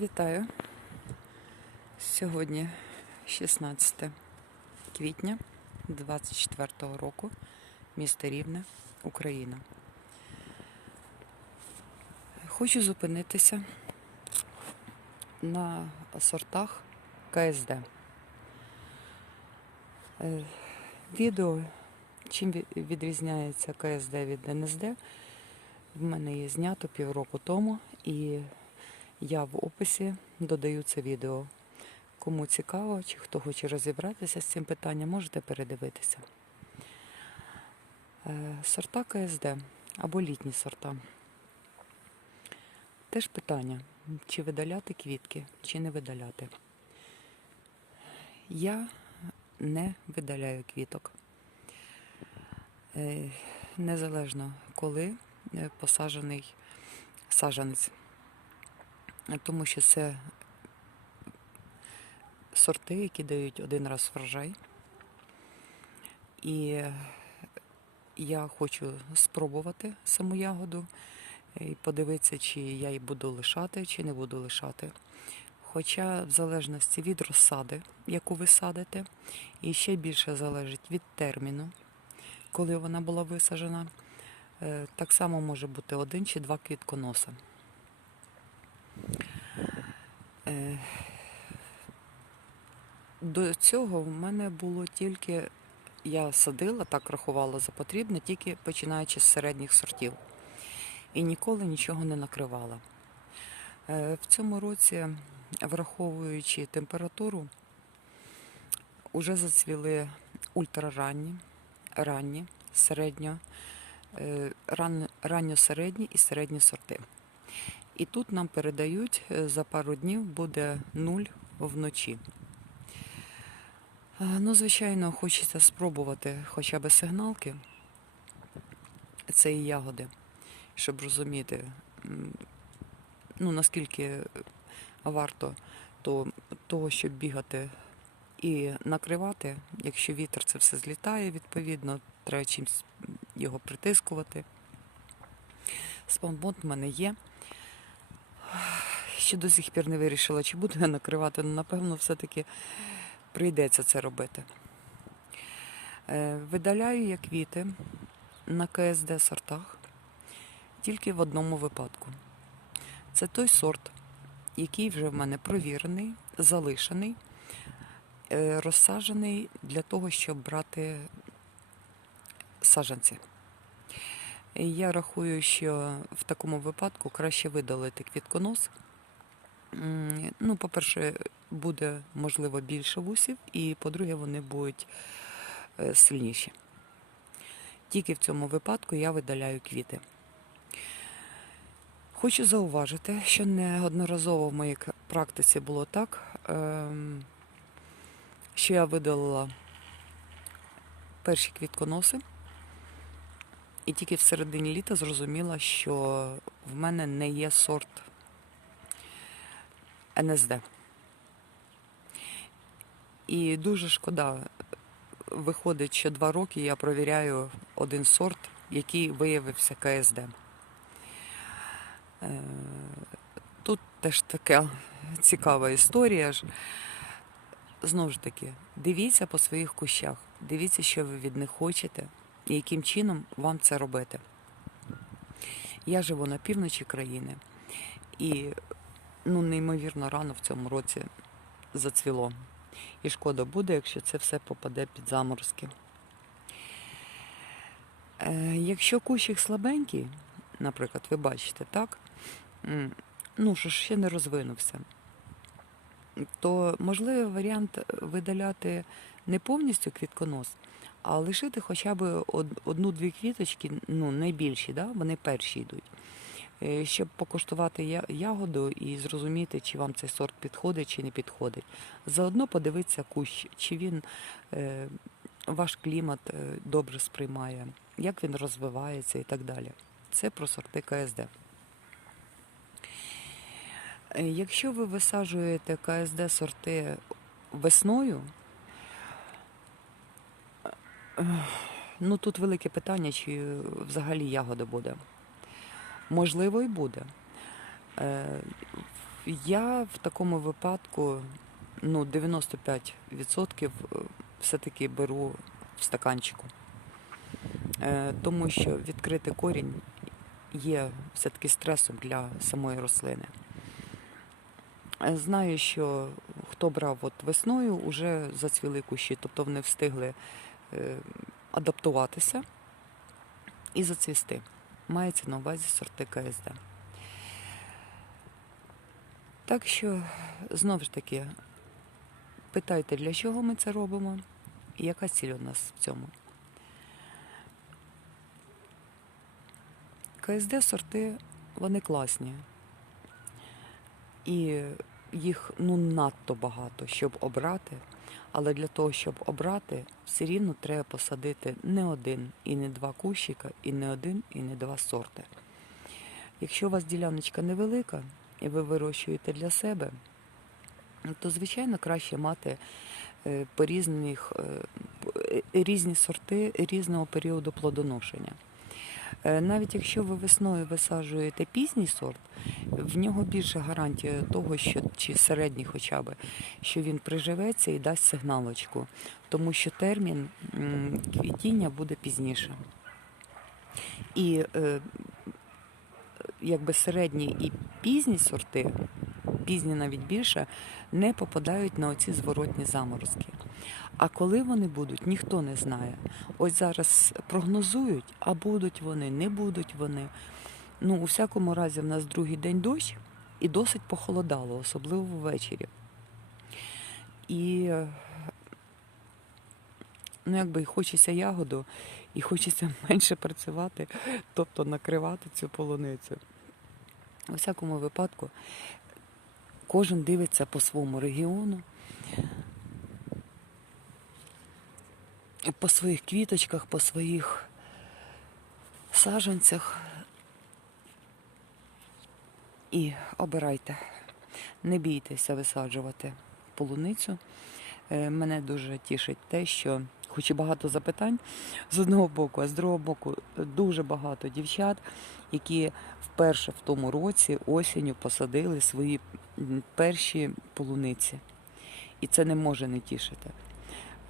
Вітаю. Сьогодні 16 квітня 24 року, місто Рівне, Україна. Хочу зупинитися на сортах КСД. Е, Відео, чим відрізняється КСД від НСД, в мене є знято півроку тому, і я в описі додаю це відео. Кому цікаво, чи хто хоче розібратися з цим питанням, можете передивитися. Е, Сорта КСД або літні сорта. Теж питання, чи видаляти квітки, чи не видаляти. Я не видаляю квіток. Е, Незалежно коли е, посаджений саджанець. Тому що це сорти, які дають один раз врожай. І я хочу спробувати саму ягоду і подивитися, чи я її буду лишати, чи не буду лишати. Хоча в залежності від розсади, яку ви садите, і ще більше залежить від терміну, коли вона була висаджена, е, так само може бути один чи два квітконоса. Е, До цього в мене було тільки, я садила, так рахувала за потрібне, тільки починаючи з середніх сортів. І ніколи нічого не накривала. Е, В цьому році, враховуючи температуру, вже зацвіли ультраранні, ранні, середньо, е, ран- ранньо-середні і середні сорти. І тут нам передають е, за пару днів буде нуль вночі. Е, Ну, звичайно, хочеться спробувати хоча б сигналки цієї ягоди, щоб розуміти, ну, наскільки варто то, того, щоб бігати і накривати, якщо вітер це все злітає, відповідно, треба чимось його притискувати. Спамбот в мене є. Ще до сих пір не вирішила, чи буду я накривати, але напевно все-таки прийдеться це робити. Е, Видаляю я квіти на КСД сортах тільки в одному випадку. Це той сорт, який вже в мене провірений, залишений, е, розсаджений для того, щоб брати саджанці. Я рахую, що в такому випадку краще видалити квітконос. Ну, по-перше, буде можливо більше вусів, і по-друге, вони будуть е, сильніші. Тільки в цьому випадку я видаляю квіти. Хочу зауважити, що неодноразово в моїй практиці було так, ем, що я видалила перші квітконоси, і тільки в середині літа зрозуміла, що в мене не є сорт НСД. І дуже шкода. Виходить, що два роки я провіряю один сорт, який виявився КСД. Е, Тут теж така цікава історія. Знову ж таки, дивіться по своїх кущах, дивіться, що ви від них хочете і яким чином вам це робити. Я живу на півночі країни і ну, неймовірно рано в цьому році зацвіло. І шкода буде, якщо це все попаде під заморозки. Е, якщо кущик слабенький, наприклад, ви бачите, так? Ну, що ще не розвинувся, то можливий варіант видаляти не повністю квітконос, а лишити хоча б одну-дві квіточки, ну, найбільші, да? вони перші йдуть. Е, Щоб покуштувати ягоду і зрозуміти, чи вам цей сорт підходить чи не підходить. Заодно подивитися кущ, чи він е, ваш клімат е, добре сприймає, як він розвивається і так далі. Це про сорти КСД. Якщо ви висаджуєте КСД сорти весною, ну тут велике питання, чи взагалі ягода буде. Можливо, і буде. Е, Я в такому випадку ну, 95% все-таки беру в стаканчику. Е, Тому що відкрити корінь є все-таки стресом для самої рослини. Е, Знаю, що хто брав от весною, вже зацвіли кущі, тобто вони встигли е, адаптуватися і зацвісти. Мається на увазі сорти КСД. Так що, знову ж таки, питайте, для чого ми це робимо і яка ціль у нас в цьому. КСД сорти, вони класні. І їх ну надто багато, щоб обрати. Але для того, щоб обрати, все рівно треба посадити не один і не два кущика, і не один, і не два сорти. Якщо у вас діляночка невелика і ви вирощуєте для себе, то звичайно краще мати е, по різних, е, е, різні сорти різного періоду плодоношення. Е, Навіть якщо ви весною висаджуєте пізній сорт, в нього більше гарантія того, що чи середній хоча б, що він приживеться і дасть сигналочку, тому що термін квітіння буде пізніше. І е, якби середні і пізні сорти, пізні навіть більше, не попадають на оці зворотні заморозки. А коли вони будуть, ніхто не знає. Ось зараз прогнозують, а будуть вони, не будуть вони. Ну, у всякому разі, в нас другий день дощ і досить похолодало, особливо ввечері. І ну, якби хочеться ягоду, і хочеться менше працювати, тобто накривати цю полуницю. У всякому випадку, кожен дивиться по своєму регіону, по своїх квіточках, по своїх саджанцях. І обирайте. Не бійтеся висаджувати полуницю. Е, Мене дуже тішить те, що хоч і багато запитань з одного боку, а з другого боку дуже багато дівчат, які вперше в тому році осінню посадили свої перші полуниці. І це не може не тішити.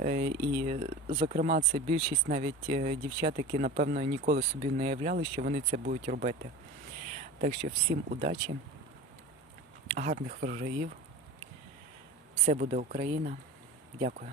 Е, І, зокрема, це більшість навіть е, дівчат, які, напевно, ніколи собі не уявляли, що вони це будуть робити. Так що всім удачі, гарних врожаїв. Все буде Україна. Дякую.